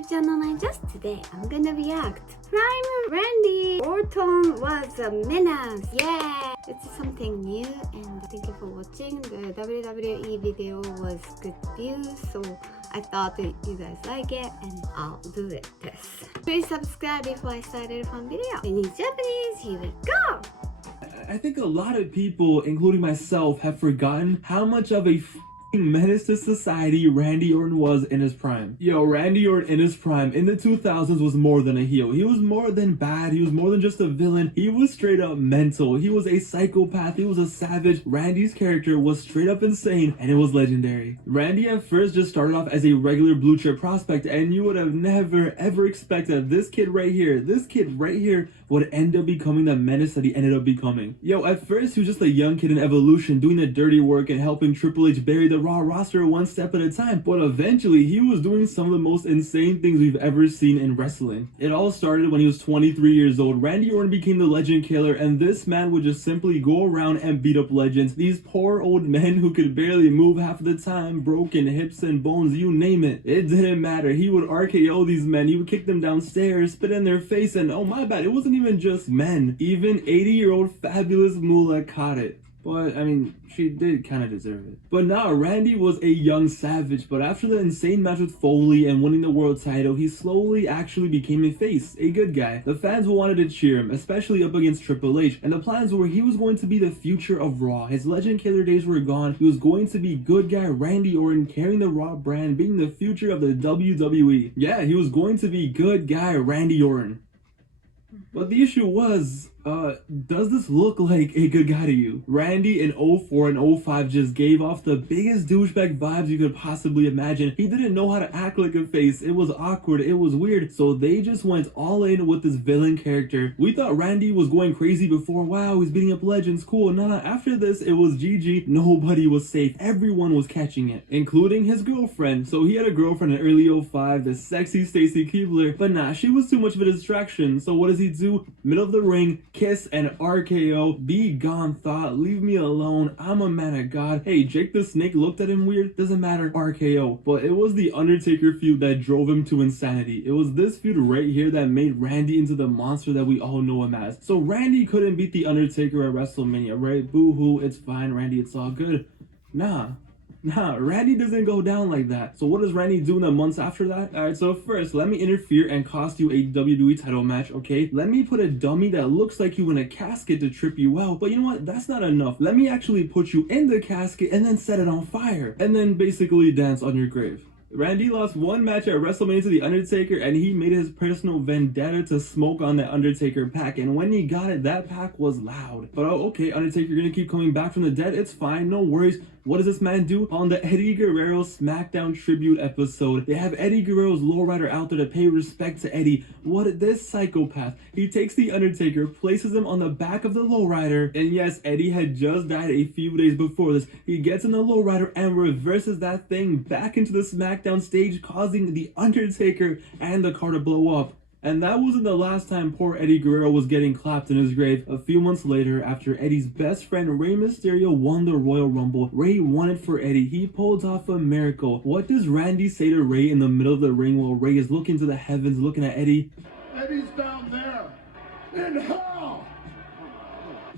YouTube channel and just today I'm gonna react. Prime Randy Orton was a menace. Yeah, it's something new and thank you for watching. The WWE video was good views, so I thought that you guys like it and I'll do it. Please subscribe before I start a fun video. In Japanese, here we go! I think a lot of people, including myself, have forgotten how much of a menace to society Randy Orton was in his prime. Yo, Randy Orton in his prime in the 2000s was more than a heel. He was more than bad. He was more than just a villain. He was straight up mental. He was a psychopath. He was a savage. Randy's character was straight up insane and it was legendary. Randy at first just started off as a regular blue chip prospect and you would have never ever expected this kid right here would end up becoming the menace that he ended up becoming. Yo, at first he was just a young kid in Evolution doing the dirty work and helping Triple H bury the Raw roster one step at a time, but eventually he was doing some of the most insane things we've ever seen in wrestling. It all started when he was 23 years old. Randy Orton became the legend killer and this man would just simply go around and beat up legends. These poor old men who could barely move half of the time, broken hips and bones, you name it. It didn't matter. He would RKO these men, he would kick them downstairs, spit in their face, and oh my bad, it wasn't even just men. Even 80-year-old fabulous Moolah caught it. But, I mean, she did kind of deserve it. But now, Randy was a young savage, but after the insane match with Foley and winning the world title, he slowly actually became a face, a good guy. The fans wanted to cheer him, especially up against Triple H, and the plans were he was going to be the future of Raw. His Legend Killer days were gone. He was going to be good guy Randy Orton, carrying the Raw brand, being the future of the WWE. Yeah, he was going to be good guy Randy Orton. But the issue was, does this look like a good guy to you? Randy in 04 and 05 just gave off the biggest douchebag vibes you could possibly imagine. He didn't know how to act like a face. It was awkward. It was weird. So they just went all in with this villain character. We thought Randy was going crazy before. Wow, he's beating up legends. Cool. Nah, after this, it was GG. Nobody was safe. Everyone was catching it, including his girlfriend. So he had a girlfriend in early 05, the sexy Stacy Keibler. But nah, she was too much of a distraction. So what does he do? Middle of the ring, kiss and RKO. Be gone, thought. Leave me alone. I'm a man of God. Hey, Jake the Snake looked at him weird. Doesn't matter. RKO. But it was the Undertaker feud that drove him to insanity. It was this feud right here that made Randy into the monster that we all know him as. So Randy couldn't beat the Undertaker at WrestleMania, right? Boo-hoo. It's fine, Randy. It's all good. Nah, Randy doesn't go down like that. So what does Randy do in the months after that? Alright, so first, let me interfere and cost you a WWE title match, okay? Let me put a dummy that looks like you in a casket to trip you out. But you know what? That's not enough. Let me actually put you in the casket and then set it on fire. And then basically dance on your grave. Randy lost one match at WrestleMania to The Undertaker and he made his personal vendetta to smoke on the Undertaker pack, and when he got it, that pack was loud. But oh, okay, Undertaker, you're gonna keep coming back from the dead, it's fine, no worries. What does this man do? On the Eddie Guerrero SmackDown tribute episode, they have Eddie Guerrero's lowrider out there to pay respect to Eddie. What this psychopath? He takes the Undertaker, places him on the back of the lowrider, and yes, Eddie had just died a few days before this. He gets in the lowrider and reverses that thing back into the SmackDown stage, causing the Undertaker and the car to blow up. And that wasn't the last time poor Eddie Guerrero was getting clapped in his grave. A few months later, after Eddie's best friend Rey Mysterio won the Royal Rumble, Rey won it for Eddie. He pulled off a miracle. What does Randy say to Rey in the middle of the ring while Rey is looking to the heavens, looking at Eddie? Eddie's down there in hell!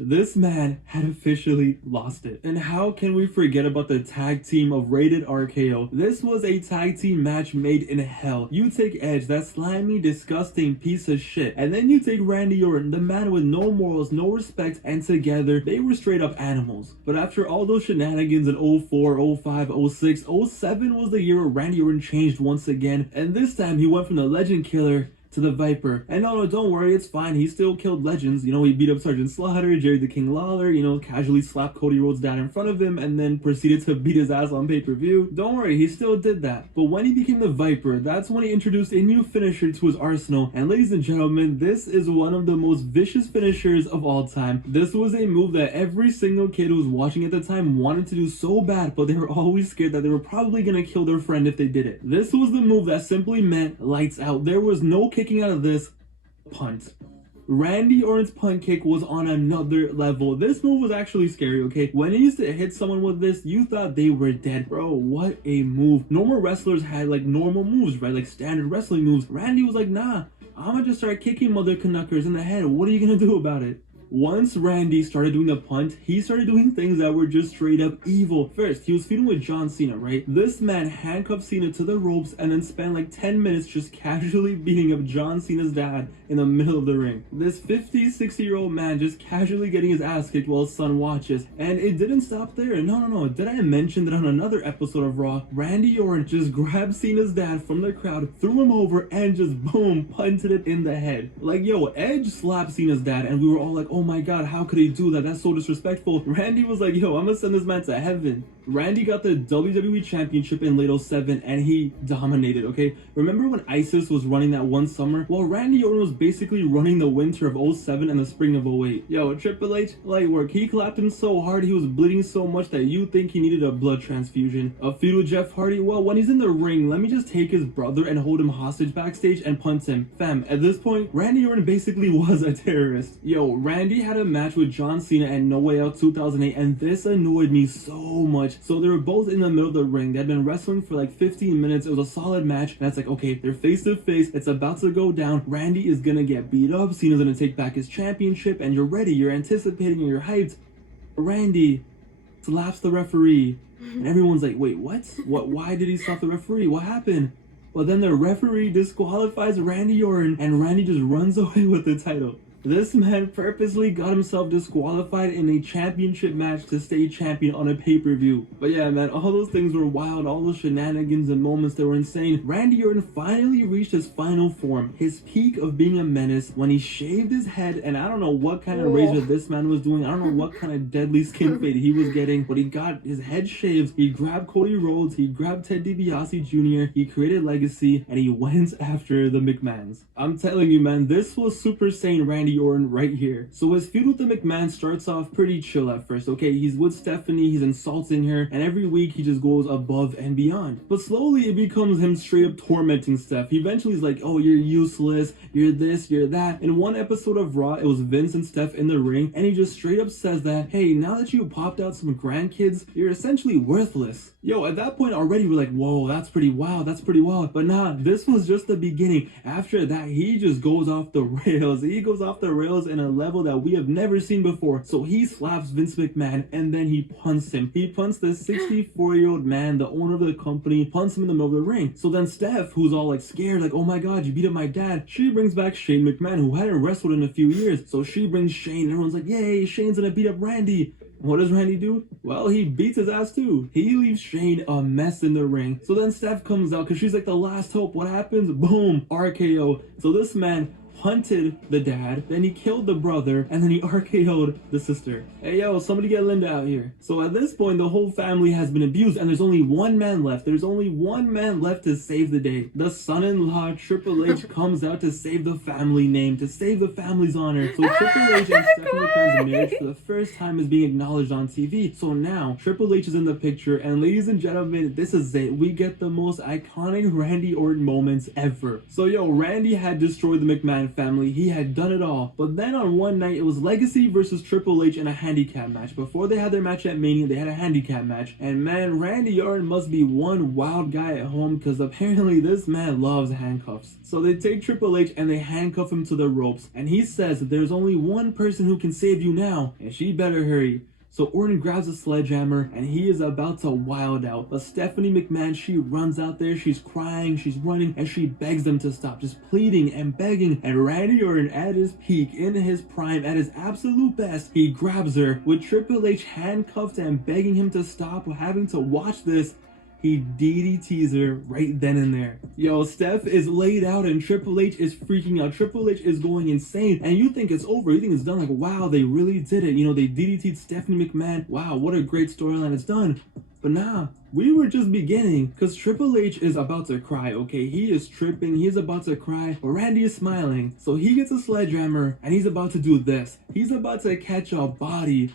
This man had officially lost it. And how can we forget about the tag team of Rated RKO? This was a tag team match made in hell. You take Edge, that slimy, disgusting piece of shit, and then you take Randy Orton, the man with no morals, no respect, and together, they were straight up animals. But after all those shenanigans in 04, 05, 06, 07 was the year where Randy Orton changed once again, and this time he went from the Legend Killer to the Viper. And no, don't worry, it's fine. He still killed legends. You know, he beat up Sergeant Slaughter, Jerry the King Lawler, you know, casually slapped Cody Rhodes down in front of him and then proceeded to beat his ass on pay-per-view. Don't worry, he still did that. But when he became the Viper, that's when he introduced a new finisher to his arsenal. And ladies and gentlemen, this is one of the most vicious finishers of all time. This was a move that every single kid who was watching at the time wanted to do so bad, but they were always scared that they were probably gonna kill their friend if they did it. This was the move that simply meant lights out. There was no kicking out of this. Punt. Randy Orton's punt kick was on another level. This move was actually scary, okay? When he used to hit someone with this, you thought they were dead. Bro, what a move. Normal wrestlers had like normal moves, right? Like standard wrestling moves. Randy was like, nah, I'm gonna just start kicking mother knuckers in the head. What are you gonna do about it? Once Randy started doing the punt, he started doing things that were just straight up evil. First, he was feuding with John Cena, right? This man handcuffed Cena to the ropes and then spent like 10 minutes just casually beating up John Cena's dad in the middle of the ring. This 50, 60-year-old man just casually getting his ass kicked while his son watches. And it didn't stop there. No. Did I mention that on another episode of Raw, Randy Orton just grabbed Cena's dad from the crowd, threw him over, and just boom, punted it in the head. Like, yo, Edge slapped Cena's dad and we were all like, oh my god, how could he do that? That's so disrespectful. Randy was like, yo, I'm gonna send this man to heaven. Randy got the WWE Championship in late 07 and he dominated, okay? Remember when ISIS was running that one summer? Well, Randy Orton was basically running the winter of 07 and the spring of 08. Yo, Triple H, light work. He clapped him so hard, he was bleeding so much that you think he needed a blood transfusion. A feud with Jeff Hardy? Well, when he's in the ring, let me just take his brother and hold him hostage backstage and punt him. Fam, at this point, Randy Orton basically was a terrorist. Yo, Randy had a match with John Cena at No Way Out 2008 and this annoyed me so much. So they were both in the middle of the ring. They had been wrestling for like 15 minutes. It was a solid match. And it's like, okay, they're face to face. It's about to go down. Randy is gonna get beat up. Cena's gonna take back his championship. And you're ready. You're anticipating and you're hyped. Randy slaps the referee. And everyone's like, wait, what? Why did he slap the referee? What happened? Well, then the referee disqualifies Randy Orton. And Randy just runs away with the title. This man purposely got himself disqualified in a championship match to stay champion on a pay-per-view. But yeah, man, all those things were wild. All those shenanigans and moments that were insane. Randy Orton finally reached his final form, his peak of being a menace, when he shaved his head. And I don't know what kind of razor this man was doing. I don't know what kind of deadly skin fade he was getting, but he got his head shaved. He grabbed Cody Rhodes. He grabbed Ted DiBiase Jr. He created legacy, and he went after the McMahons. I'm telling you, man, this was Super Saiyan Randy Orton right here. So his feud with the McMahons starts off pretty chill at first, okay? He's with Stephanie, he's insulting her, and every week he just goes above and beyond. But slowly it becomes him straight up tormenting Steph. He eventually is like, oh, you're useless, you're this, you're that. In one episode of Raw, it was Vince and Steph in the ring, and he just straight up says that, hey, now that you popped out some grandkids, you're essentially worthless. Yo, at that point already we're like, whoa, that's pretty wild. But nah, this was just the beginning. After that, he just goes off the rails. He goes off the rails in a level that we have never seen before. So he slaps Vince McMahon and then he punts him. He punts the 64-year-old man, the owner of the company, punts him in the middle of the ring. So then Steph, who's all like scared, like, oh my god, you beat up my dad, she brings back Shane McMahon, who hadn't wrestled in a few years. So she brings Shane and everyone's like, yay, Shane's gonna beat up Randy. What does Randy do? Well, he beats his ass too. He leaves Shane a mess in the ring. So then Steph comes out because she's like the last hope. What happens? Boom, RKO. So this man hunted the dad, then he killed the brother, and then he RKO'd the sister. Hey yo, somebody get Linda out here. So at this point, the whole family has been abused, and there's only one man left. There's only one man left to save the day. The son-in-law, Triple H, comes out to save the family name, to save the family's honor. So Triple H and Stephanie McMahon's marriage for the first time is being acknowledged on TV. So now, Triple H is in the picture, and ladies and gentlemen, this is it. We get the most iconic Randy Orton moments ever. So yo, Randy had destroyed the McMahon family. He had done it all. But then on one night, it was Legacy versus Triple H in a handicap match. Before they had their match at Mania, they had a handicap match. And man, Randy Orton must be one wild guy at home, because apparently this man loves handcuffs. So they take Triple H and they handcuff him to the ropes. And he says that there's only one person who can save you now, and she better hurry. So Orton grabs a sledgehammer and he is about to wild out. But Stephanie McMahon, she runs out there, she's crying, she's running, and she begs them to stop, just pleading and begging. And Randy Orton, at his peak, in his prime, at his absolute best, he grabs her with Triple H handcuffed and begging him to stop, having to watch this. He DDTs her right then and there. Yo, Steph is laid out and Triple H is freaking out. Triple H is going insane. And you think it's over. You think it's done. Like, wow, they really did it. You know, they DDT'd Stephanie McMahon. Wow, what a great storyline. It's done. But nah, we were just beginning, because Triple H is about to cry, okay? He is tripping, he's about to cry, but Randy is smiling. So he gets a sledgehammer, and he's about to do this. He's about to catch a body.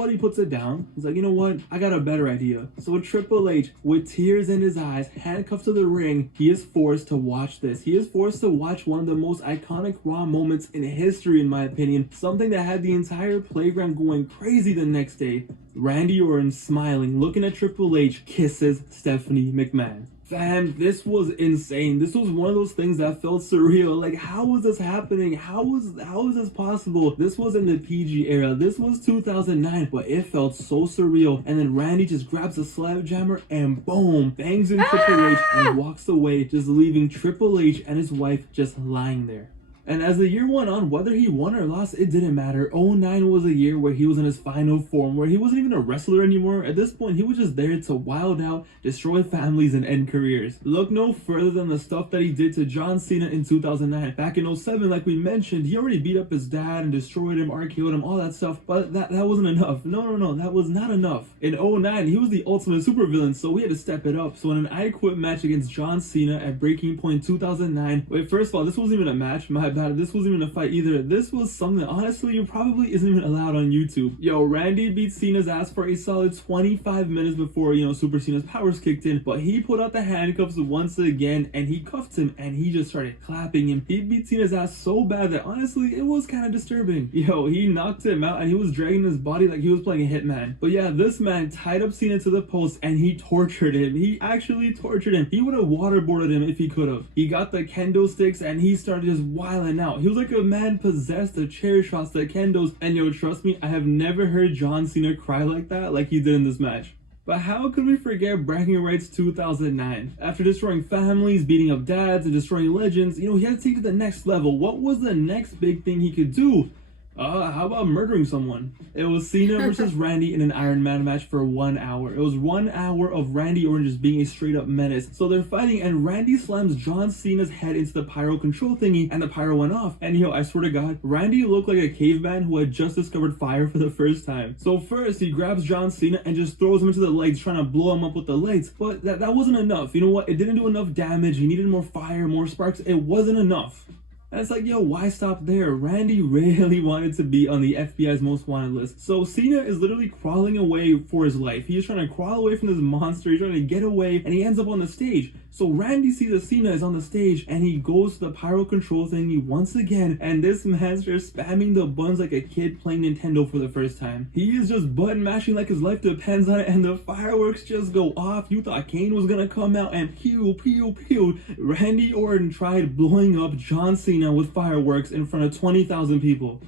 but he puts it down. He's like, you know what? I got a better idea. So Triple H, with tears in his eyes, handcuffed to the ring, he is forced to watch this. He is forced to watch one of the most iconic Raw moments in history, in my opinion. Something that had the entire playground going crazy the next day. Randy Orton smiling, looking at Triple H, kisses Stephanie McMahon. Fam, this was insane. This was one of those things that felt surreal. Like, how was this happening? How is this possible? This was in the PG era. This was 2009, but it felt so surreal. And then Randy just grabs a sledgehammer and boom, bangs in Triple H and walks away, just leaving Triple H and his wife just lying there. And as the year went on, whether he won or lost, it didn't matter. 09 was a year where he was in his final form, where he wasn't even a wrestler anymore. At this point, he was just there to wild out, destroy families, and end careers. Look no further than the stuff that he did to John Cena in 2009. Back in 07, like we mentioned, he already beat up his dad and destroyed him, RKO'd him, all that stuff. But that wasn't enough. No, that was not enough. In 09, he was the ultimate supervillain, so we had to step it up. So in an I Quit match against John Cena at Breaking Point 2009, wait, first of all, this wasn't even a match, my bad. This wasn't even a fight either. This was something, honestly, you probably isn't even allowed on YouTube. Yo, Randy beat Cena's ass for a solid 25 minutes before, Super Cena's powers kicked in, but he put out the handcuffs once again, and he cuffed him, and he just started clapping him. He beat Cena's ass so bad that, honestly, it was kind of disturbing. Yo, he knocked him out, and he was dragging his body like he was playing a hitman. But yeah, this man tied up Cena to the post, and he tortured him. He actually tortured him. He would have waterboarded him if he could have. He got the kendo sticks, and he started just wilding out. He was like a man possessed, the chair shots, the kendos, and yo, trust me, I have never heard John Cena cry like that like he did in this match. But how could we forget Bragging Rights 2009? After destroying families, beating up dads, and destroying legends, he had to take it to the next level. What was the next big thing he could do? How about murdering someone? It was Cena versus Randy in an Iron Man match for 1 hour. It was 1 hour of Randy Orton just being a straight up menace. So they're fighting and Randy slams John Cena's head into the pyro control thingy and the pyro went off. And I swear to God, Randy looked like a caveman who had just discovered fire for the first time. So first he grabs John Cena and just throws him into the lights, trying to blow him up with the lights. But that wasn't enough. You know what? It didn't do enough damage. He needed more fire, more sparks. It wasn't enough. And it's like, yo, why stop there? Randy really wanted to be on the FBI's most wanted list. So Cena is literally crawling away for his life. He's trying to crawl away from this monster. He's trying to get away, and he ends up on the stage. So Randy sees that Cena is on the stage, and he goes to the pyro control thingy once again, and this man's just spamming the buttons like a kid playing Nintendo for the first time. He is just button mashing like his life depends on it, and the fireworks just go off. You thought Kane was gonna come out and pew, pew, pew. Randy Orton tried blowing up John Cena with fireworks in front of 20,000 people.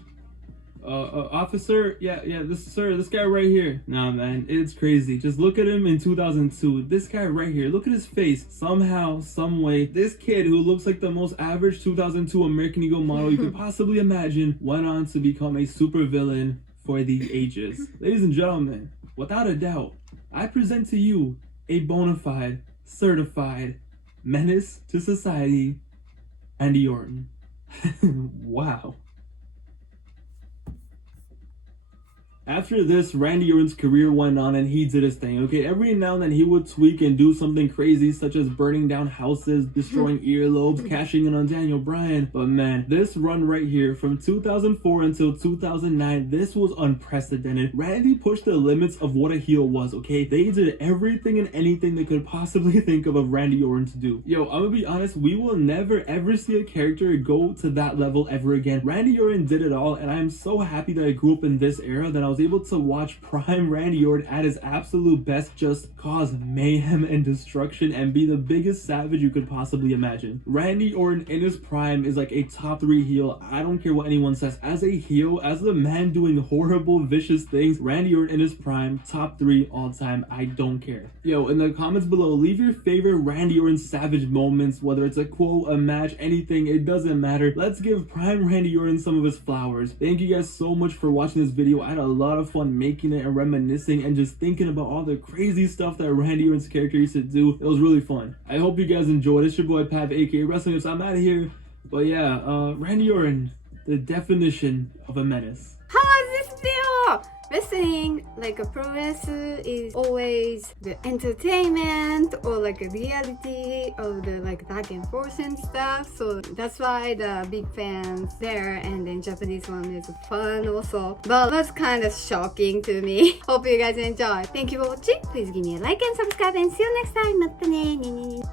Officer, this guy right here. Nah, man, it's crazy. Just look at him in 2002. This guy right here, look at his face. Somehow, some way, this kid who looks like the most average 2002 American Eagle model you could possibly imagine went on to become a supervillain for the ages. Ladies and gentlemen, without a doubt, I present to you a bona fide, certified menace to society, Randy Orton. Wow. After this, Randy Orton's career went on and he did his thing, okay? Every now and then he would tweak and do something crazy, such as burning down houses, destroying earlobes, cashing in on Daniel Bryan. But man, this run right here, from 2004 until 2009, this was unprecedented. Randy pushed the limits of what a heel was, okay? They did everything and anything they could possibly think of Randy Orton to do. Yo, I'm gonna be honest, we will never ever see a character go to that level ever again. Randy Orton did it all, and I am so happy that I grew up in this era that I was able to watch prime Randy Orton at his absolute best just cause mayhem and destruction and be the biggest savage you could possibly imagine. Randy Orton in his prime is like a top 3 heel. I don't care what anyone says. As a heel, as the man doing horrible, vicious things, Randy Orton in his prime, top 3 all time. I don't care. Yo, in the comments below, leave your favorite Randy Orton savage moments, whether it's a quote, a match, anything, it doesn't matter. Let's give prime Randy Orton some of his flowers. Thank you guys so much for watching this video. I had a lot of fun making it and reminiscing and just thinking about all the crazy stuff that Randy Orton's character used to do. It was really fun. I hope you guys enjoyed. It's your boy Pav, aka Wrestling, so I'm out of here. But yeah, Randy Orton, the definition of a menace. How was this video? wrestling, like a pro wrestler, is always the entertainment or like a reality of the like back and forth and stuff. So that's why the big fans there, and then Japanese one is fun also. But it was kind of shocking to me. Hope you guys enjoy. Thank you for watching. Please give me a like and subscribe and see you next time. またね。